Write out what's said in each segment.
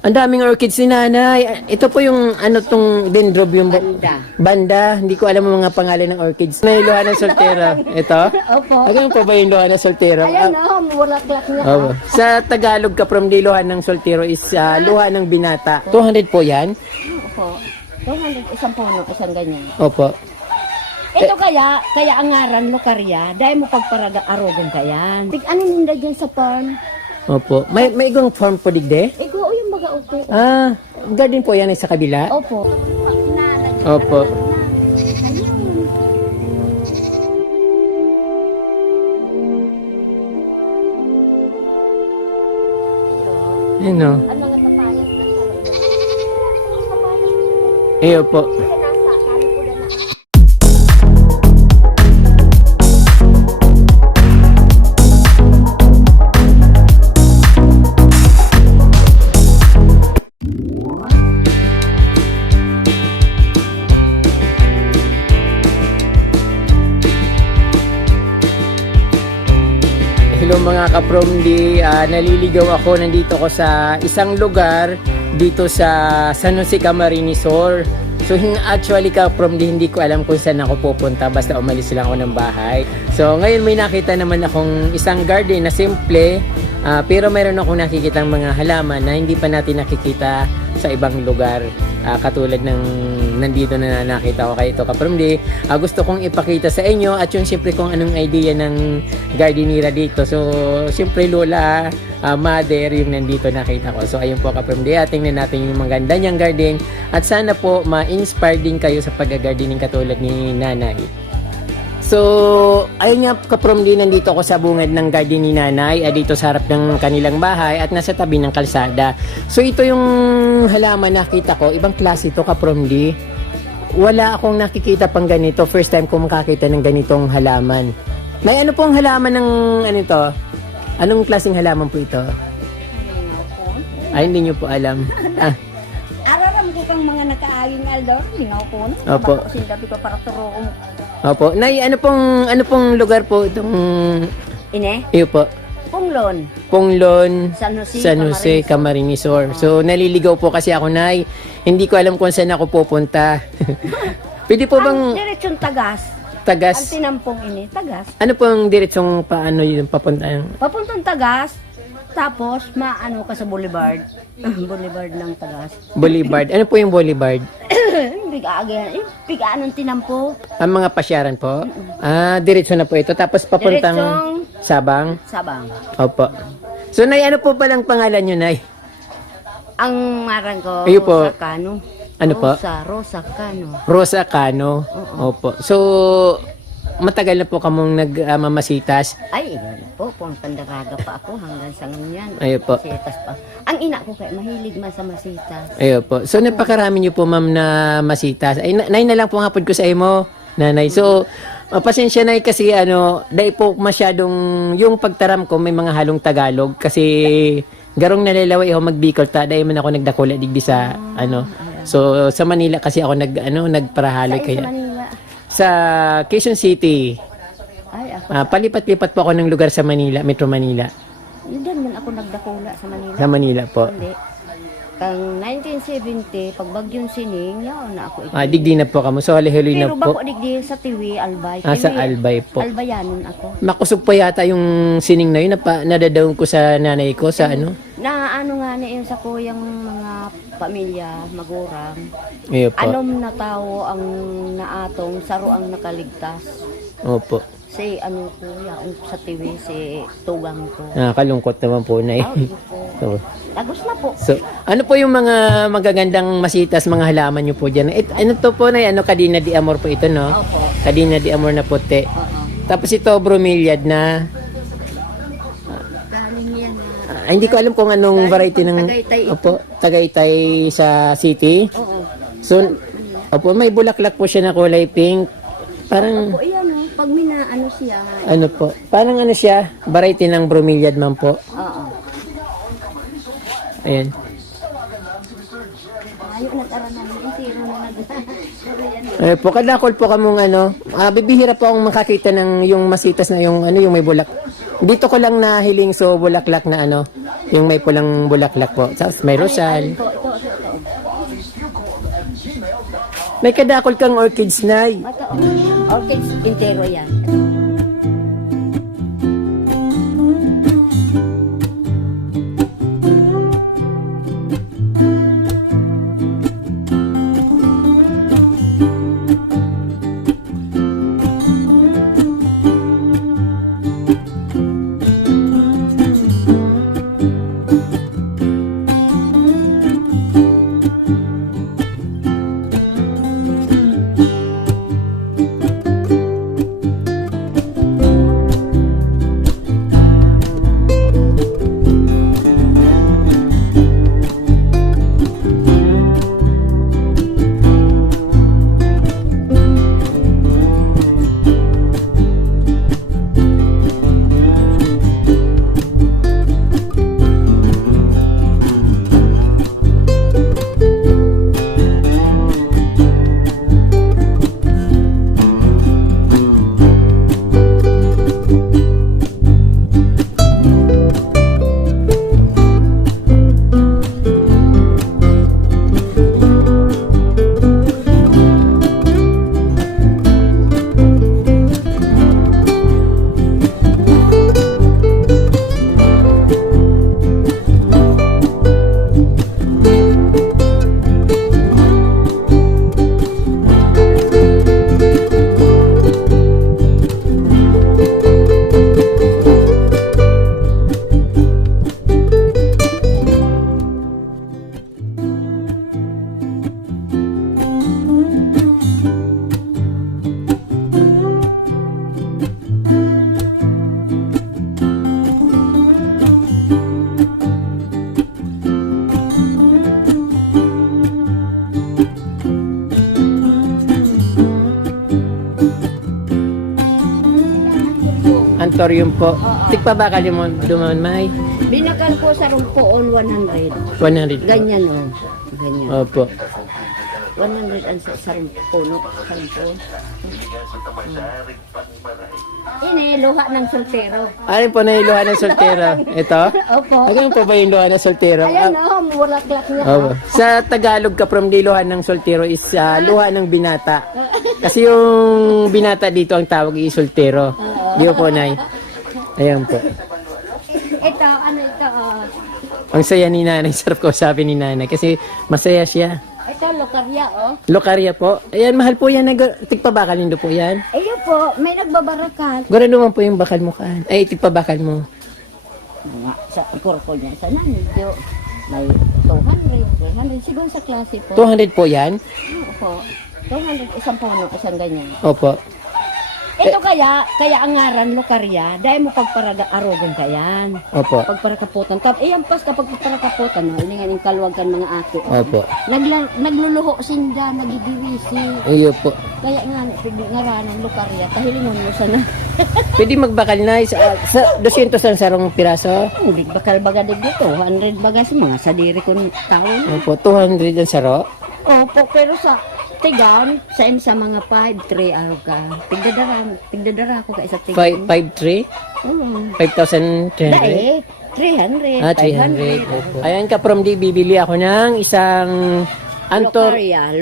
Ang daming orchids ni nanay. Ito po yung ano tong dendrobium banda. Hindi ko alam ang mga pangalan ng orchids. May luha ng soltero. Ito? Opo. Hanggang po ba yung luha ng soltero? Ayan o, bulaklak niya. Oh. Sa Tagalog ka from di luha ng soltero is luha ng binata. 200 po yan? Opo. 200, isang puno, isang ganyan. Opo. Ito kaya ang ngaran lokarya, dahil mo pagparaga-arogan ka yan. Ano ninda dyan sa farm? Opo. May igong farm po digde? Ikaw, yung baga upo. Garden po yan ay sa kabila? Opo. Opo. Ano? Ang mga papayas na sa Eh, opo. Hello mga kapromdi, naliligaw ako, nandito ko sa isang lugar dito sa San Jose Camarines Sur. So actually kapromdi, hindi ko alam kung saan ako pupunta, basta umalis lang ako ng bahay. So ngayon may nakita naman akong isang garden na simple, pero mayroon akong nakikitang mga halaman na hindi pa natin nakikita sa ibang lugar. Katulad ng nandito na nakita ko kayo ito kapromdi. Gusto kong ipakita sa inyo at yung siyempre kung anong idea ng gardenera dito. So siyempre lola, mother yung nandito nakita ko. So ayun po kapromdi, tingnan natin yung maganda niyang garden at sana po ma-inspire din kayo sa pag-gardening katulad ni nanay. So, ayun nga kapromdi, nandito ako sa bungad ng garden ni nanay, dito sa harap ng kanilang bahay at nasa tabi ng kalsada. So, ito yung halaman nakita ko, ibang klase ito kapromdi. Wala akong nakikita pang ganito, first time ko makakita ng ganitong halaman. May ano pong halaman ng ano ito? Anong klaseng halaman po ito? Ay, hindi nyo po alam. Araram ko kang mga nakaayong aldo, hinaw ko. Opo. Bako sindabi ko para turoong. Opo. Nay, ano pong lugar po itong Ine? iyo po? Punglon. Ponglon, San Jose, San Jose, Camarines Sur. So, naliligaw po kasi ako, Nay. Hindi ko alam kung saan ako pupunta. Pwede po bang Diretsyon tagas. Ang tagas? tinampong ini, tagas. Ano pong diretsong paano yung papunta? Papuntang tagas, tapos maano ka sa boulevard. Boulevard ng tagas. Boulevard. Ano po yung boulevard? Bigagan, bigaan ng tinampo. Ang mga pasyaran po? Diretso na po ito. Tapos papuntang Diretsong Sabang? Sabang. Opo. So, Nay, ano po palang pangalan nyo, Nay? Ang marang ko, Ayo po. Rosa Cano. Ano po? Rosa Cano. Rosa Cano. Opo. So, matagal na po kamong nagmamasitas. Ay, yun po, kung pandaraga pa ako hanggang sa ngayon. Ayo po. Masitas pa. Ang ina ko kaya mahilig man sa masitas. Ayo po. So, napakarami nyo po, ma'am, na masitas. Ay, nay na lang po hapon ko sa imo, nanay. So, pasensya na kasi dahil po masyadong, yung pagtaram ko may mga halong Tagalog kasi garong nalalaway ako magbikol ta, dahil man ako nagdakula digdi sa, So, sa Manila kasi ako nagparahaloy Sa kaya. Manila. Sa Quezon City. Ay, ako. Palipat-lipat po ako ng lugar sa Manila, Metro Manila. Hindi man ako nagdakula sa Manila. Sa Manila po. Hindi. Kang 1970, pag bagyong sining, yaon na ako. Digdi na po kamo. So, hali-hali na Pero po. bako digdi sa Tiwi, Albay. Sa Albay po. Albayanon ako. Makusog pa yata yung sining na yun. Nadadaon ko sa nanay ko sa Na ano nga na yun sa kuyang mga pamilya, magurang. Iyo po. Anom na tao ang naatong, saro ang nakaligtas. Opo. Si kuya, sa Tiwi, si tugang ko. Nakakalungkot naman po na Iyo po. So, Tagos na po. ano po yung mga magagandang masitas, mga halaman nyo po dyan? Ano to po na Cadena de Amor po ito, no? Opo. Cadena de Amor na puti. Oo. Tapos ito, bromeliad na. Galing yan na. Hindi ko alam kung anong Galing variety pang ng Tagaytay ito. Opo, Tagaytay sa city. Oo. So, opo, may bulaklak po siya na kulay pink. Parang Opo, iyan o. Pag mina, siya. ano po, parang siya, variety ng bromeliad man po. Oo. Ayan. Ayaw na tara namin. Isiro na nag... Po, kadakol po kamong bibihira po akong makakita ng yung masitas na yung yung may bulak. Dito ko lang nahiling so bulaklak na Yung may pulang bulaklak po. Tapos may rosal. Ito. May kadakol kang orchids, Nay. Ito, orchids intero yan. Antorium po. Tikpa ba kayo mo duman, May? Binakal ko sa rumpoon 100. 100 po. Ganyan o. Ganyan. Opo. 100 ang sa rumpuno. Sa rumpuno. Ini, luha ng soltero. Alin po na yung luha ng soltero? Ito? Opo. Ganun po ba yung luha ng soltero? Ayan o, mulaklak niya. Opo. Sa Tagalog ka from di luha ng soltero is luha ng binata. Kasi yung binata dito ang tawag is soltero. Di po, Nay? Ayan po. Ito, ano ito? Ang saya ni Nanay. Sarap ko sabi ni Nanay. Kasi masaya siya. Ito, lokarya o. Lokarya po. Ayan, mahal po yan. Tigpabakal nindo po yan. Ayun po, may nagbabarakal. Gura naman po yung bakal mo kaan. Ay, tigpabakal mo. Sa kurko niya, sa nanidyo. May 200, 300. Siguro sa klase po. 200 po yan? Opo. 200, isang puno, isang ganyan. Opo. Ito kaya ang ngaran lokarya, dahil mo pagparag-arogan kayan. Opo. Pagparakaputan. Iyan pas kapag pagparakaputan, no, ini nga yung kaluwag kan mga aki. Opo. Nagluluho sinda, nagidivisi. Iyo po. Kaya nga, ngaran ng lokarya, tahilingon mo sana. Pwede magbakal na sa 200 ang sarong piraso. Hindi, bakal baga dito, 100 baga sa mga sadiri kong taon. Opo, 200 ang saro. Opo, pero sa tigan, sa mga 5-3 araw ka. Tigdadara ko ka isa tigan. 5,300? Oo. 5,300? Dahil, 300, Ah, 500. 300. Opo. Ayan ka from di bibili ako ng isang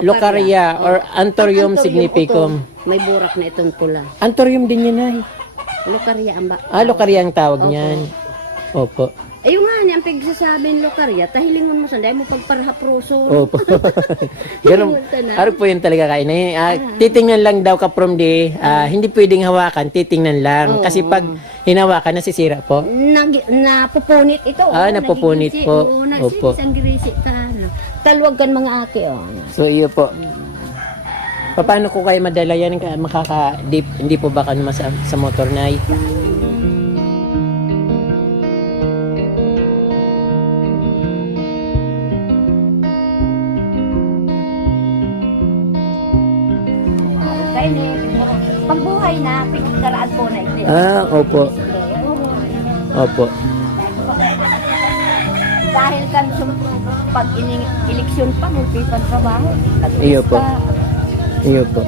Locaria or Anthurium significum. Ito, may burak na itong pula. Anthurium din yan ay. Locaria ang ba? Locaria ang tawag Opo. niyan. Opo. Ayun nga niya, ang pagsasabi ng lokarya, tahilingon mo sa dahil mo pagparahaproso. Opo. Ganun. Araw po yun talaga kain. Titingnan lang daw ka from di, hindi pwedeng hawakan, titingnan lang. Kasi pag hinawakan, nasisira po. Napupunit ito. Napupunit nagigisi. po. Oo, Opo. ang girisi ka. Talwag kan mga ate. So, iyo po. Paano ko kayo madala yan? Hindi po ba ka naman sa motor na Pagbuhay na, pinagkaraan po na ito. Opo. Opo. Dahil kan pag eleksyon pa, magpipan trabaho. Iyo po. Iyo po.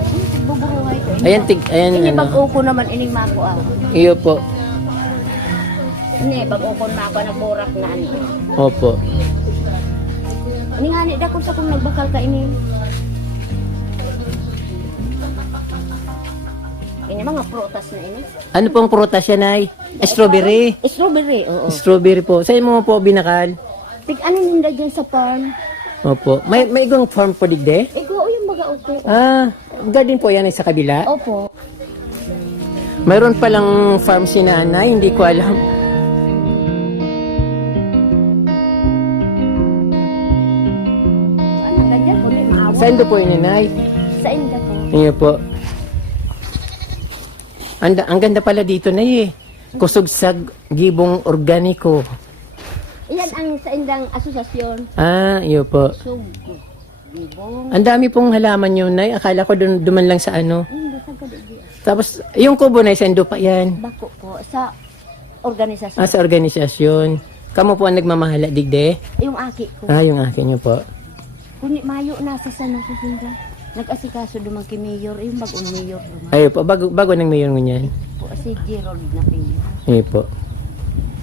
Bubuhay ko. Ayan, ayan, Ini ano. bag-uko naman, ining mako ako. Iyo po. Ini, pag-ukon na ako nagburak na ano. Opo. Ini nga, da kung sa kung nagbakal ka ini. Ini mga prutas na ini. Ano pong prutas yan ay? Strawberry. Strawberry, oo. Strawberry po. Saan mo po binakal? Tig ano ninda dyan sa farm? Opo. May igong farm po digde? Ikaw yung baga upo. Ah, garden po yan ay sa kabila. Opo. Mayroon palang farm si nanay, hindi ko alam. Ano ganyan po, may maawa. Saan po yun, nanay? Sa inda po. Iyo po. Ang ganda pala dito na eh. Kusog sa gibong organiko. Iyan ang sa indang asosasyon. Ah, iyo po. So, gibong. Ang dami pong halaman yun, nay. Akala ko duman lang sa ano. Hindi, sa kadigi. Tapos, yung kubo na sendo pa yan. Bako po, sa organisasyon. Ah, sa organisasyon. Kamu po ang nagmamahala, digde? Yung aki ko. Ah, yung akin nyo po. Kuni mayo nasa sana sa sinda. Nag-asikaso dumang kay Mayor, yung bagong Mayor dumang. Ayo po, bago nang mayon ngunyan. Po, si Gerald na piya. Ayo po.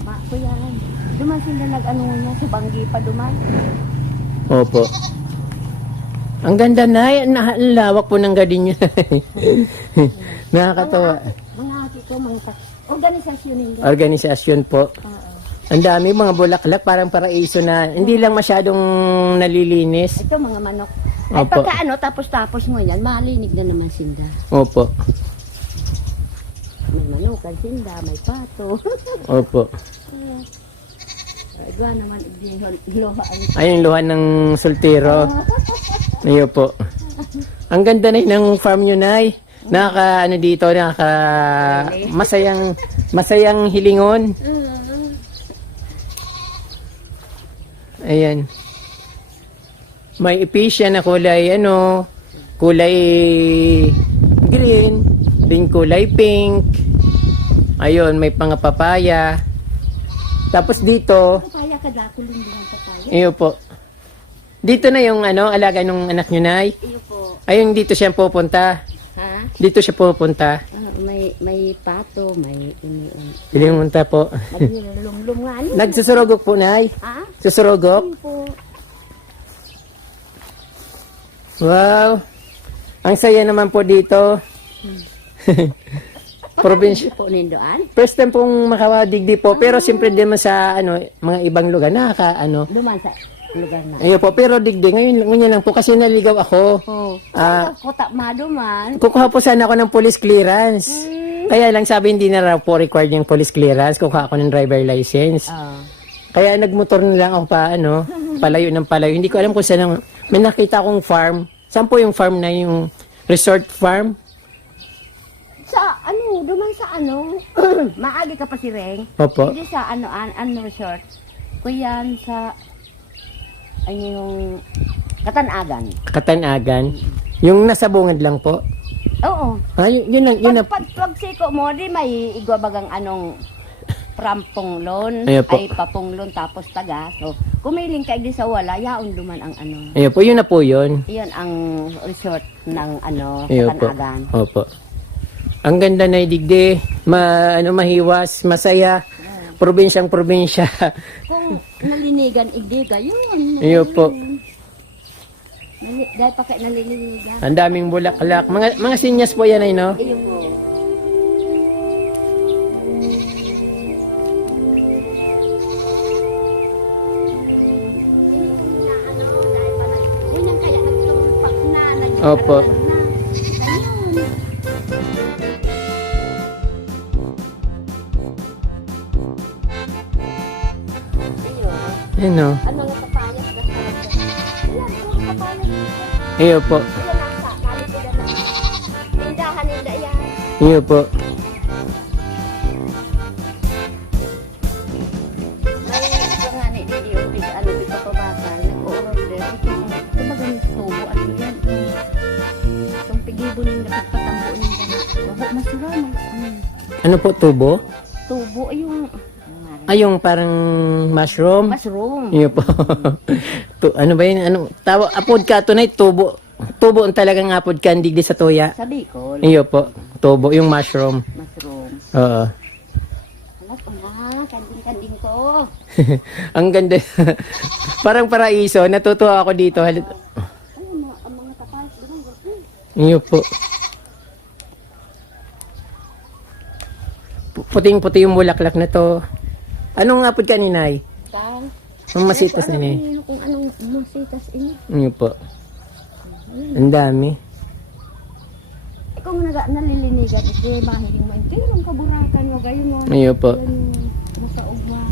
Ma, ko yan. Duman sila nag-ano niya, sa banggi pa duman. Opo. Ang ganda na, ang lawak po ng garden nyo. Nakakatawa. Mga aki ko, mga organisasyon nila. Organisasyon po. Ang dami, mga bulaklak, parang paraiso na, hindi lang masyadong nalilinis. Ito mga manok. Ay Opo. pagka ano, tapos mo yan, malinig na naman sinda. Opo. May manukan sinda, may pato. Opo. Iba naman, luha. Ayun, luhan ng sultiro. Ayo po. Ang ganda na ng farm nyo, nay. Ano dito, masayang hilingon. Ayan. May episya na kulay, kulay green, din kulay pink. Ayun, may pangapapaya. Tapos dito, Papaya ka dako lumbuhan papaya. iyo po. Dito na yung alaga ng anak nyo, nay. Iyo po. Ayun, dito siya pupunta. Ha? Dito siya pupunta. May pato, may Pilimunta po. naglulumlum nga. Ano? Nagsusurugok po, nay. Ha? Susurugok. Iyo po. Wow. Ang saya naman po dito. Probinsya. Po nindoan. First time pong makawadigdi po. Pero siyempre din man sa mga ibang lugar. Duman sa lugar na. Ayun po. Pero digdi. Ngayon lang po kasi naligaw ako. Oh. Ah. Kota maduman. Kukuha po sana ako ng police clearance. Kaya lang sabi hindi na raw po required yung police clearance. Kukuha ako ng driver license. Ah. Kaya nagmotor na lang ako palayo ng palayo. Hindi ko alam kung saan may nakita akong farm. Saan po yung farm na yung resort farm? Sa duman sa maagi ka pa si Reng. Opo. Hindi sa resort. Kuyan sa yung Katanagan. Katanagan. Yung nasa bungad lang po. Oo. Ah, yun na. Pagsiko mo, di may igwabagang prampong loan, Ayan po. ay papunglon tapos taga. So, kumiling ka di sa wala, yaon duman ang Ayun po, yun na po yun. Iyon ang resort ng Ayun po. Katanagan. Opo. Ang ganda na idigdi. Mahiwas, masaya. Probinsyang probinsya. Kung nalinigan, igdiga, yun. Ayun po. Dahil pa kayo naliligan. Ang daming bulaklak. Mga sinyas po yan ay, no? Ayun po. Ayun kaya nagtumpak na. Opo. Ayun, no? Ano nga papayas na sa Ayan, puro papayas. Ayun po. Ayan nasa, kalikudan na. Tindahan nila yan. Ayun po. May ito nga ni Didi, di pa pabakal. Nag-order. Ito magaling tubo. Ano yan? Itong pigibo nila, pagpatambo nila. Bago masira. Ano po, tubo? Tubo, yung Ay, yung parang mushroom. mushroom. Iyo po. Ano ba yun? Apod ka tunay, tubo. Tubo ang talagang apod ka, hindi di sa tuya. Sa Bicol, Iyo po. Tubo, yung mushroom. mushroom. Oo. Alas, kanding ka Oo. Ang ganda. Parang paraiso. Natutuwa ako dito. Ay, ang mga kapayas doon. Iyo po. Puting-puti yung bulaklak na to. Anong apod ka ni Nay? Saan? Ang masitas na ni. Kung anong masitas ini. Iyo po. Ang dami. Ikaw nalilinigan. Ito yung mahiling mo. Ito yung kaburakan mo. Gayon mo. Iyo po. Nasa ugma.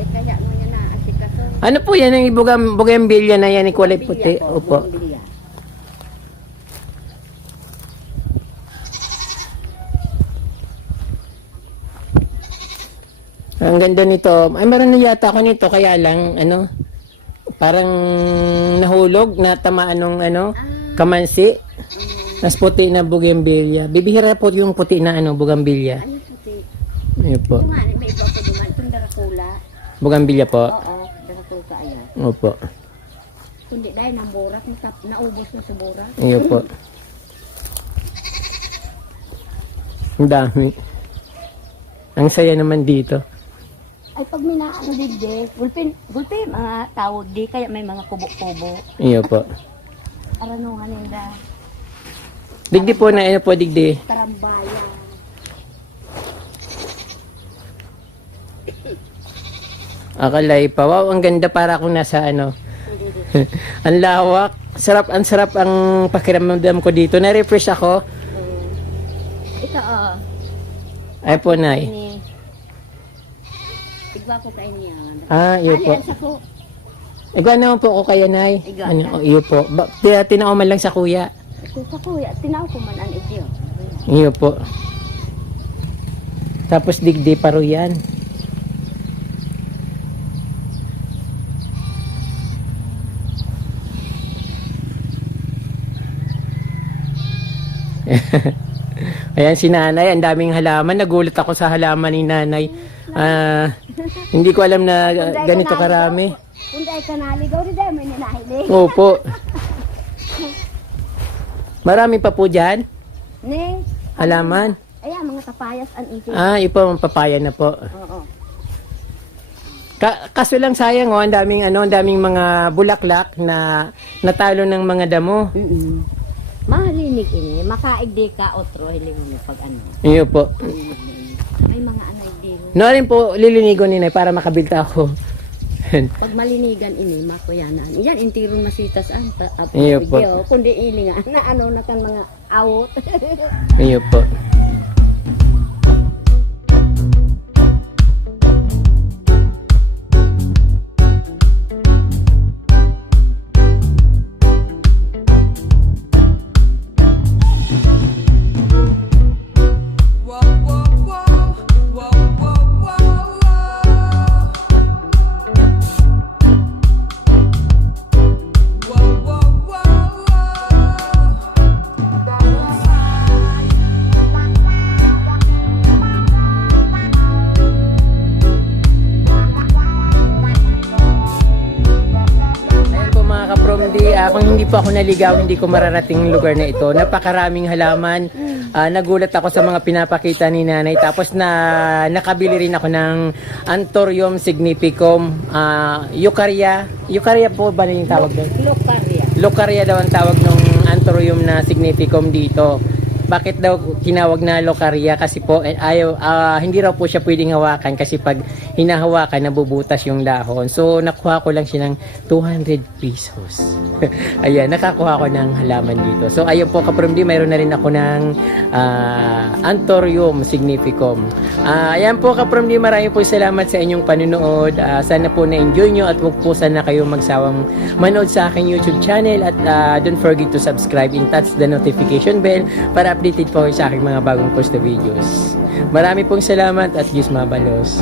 Eh, kaya mo yan na asikaso. Ano po yan? Ang bugambilya na yan. Kulay puti. Opo. Bumbilya. Ang ganda nito. Ay, meron na yata ako nito. Kaya lang, parang nahulog na tamaan ng kamansi. Mas puti na bugambilya. Bibihira po yung puti na bugambilya. Ano puti? Ayun po. Ito nga, may iba ko duman. Itong darakula. Bugambilya po. Oo, darakula ka ayan. Opo. Kundi dahil ng burak, naubos na sa burak. Ayun po. Ang dami. Ang saya naman dito. Ay, pag may naano digde, gulpin, mga tawag di, kaya may mga kubo-kubo. Ayun po. Aranuhan nila, Digdi po na po digdi. tarambayan. Akalay pa. Wow, ang ganda para akong nasa ang lawak. Ang sarap ang pakiramdam ko dito. Na-refresh ako. Ito, Ay po, Nay. ini. Tigwa ko kain niya. Iyo po. Alian sa ko. Ikaw naman po ako kaya, Nay. Ikaw. Iyo po. Tinauman lang sa kuya. Ito sa kuya, tinaw ko man ang itiyo. Iyo po. Tapos digdi paro yan. Ayan si Nanay, ang daming halaman. Nagulat ako sa halaman ni Nanay. Hindi ko alam na ganito karami. Kung dahil ka naligaw, di dahil may ninahilig. Opo. Marami pa po dyan. Ne, Halaman. ayan, mga kapayas ang itiyo. Ipo ang papaya na po. Oo. Kaso lang sayang ang daming mga bulaklak na natalo ng mga damo. Mahalinig ini, makaigdi ka otro, hiling mo pag ano. Iyo po. May mga ano igdi mo. No rin po lilinigo ni Nay para makabilta ako. Pag malinigan ini, makuyanan. Yan, intirong masitas ang Iyo po. kundi ilinga na ano na kan mga awot. Iyo po. Kung hindi po ako naligaw, hindi ko mararating yung lugar na ito. Napakaraming halaman. Nagulat ako sa mga pinapakita ni Nanay. Tapos nakabili rin ako ng Anthurium significum. Eukarya. Eukarya po ba na yung tawag doon? Lokarya. Lokarya daw ang tawag ng Anthurium na significum dito. Bakit daw kinawag na lokarya? Kasi po hindi raw po siya pwedeng hawakan kasi pag hinahawakan nabubutas yung dahon. So nakuha ko lang siya ng 200 pesos. Ayan, nakakuha ko ng halaman dito. So ayun po kapromdi, mayroon na rin ako ng Anthurium significum. Ayan po kapromdi, maraming po salamat sa inyong panunood. Sana po na-enjoy nyo at huwag po sana kayo magsawang manood sa aking YouTube channel at don't forget to subscribe and touch the notification bell para updated po kayo sa aking mga bagong post na videos. Marami pong salamat at Diyos mabalos.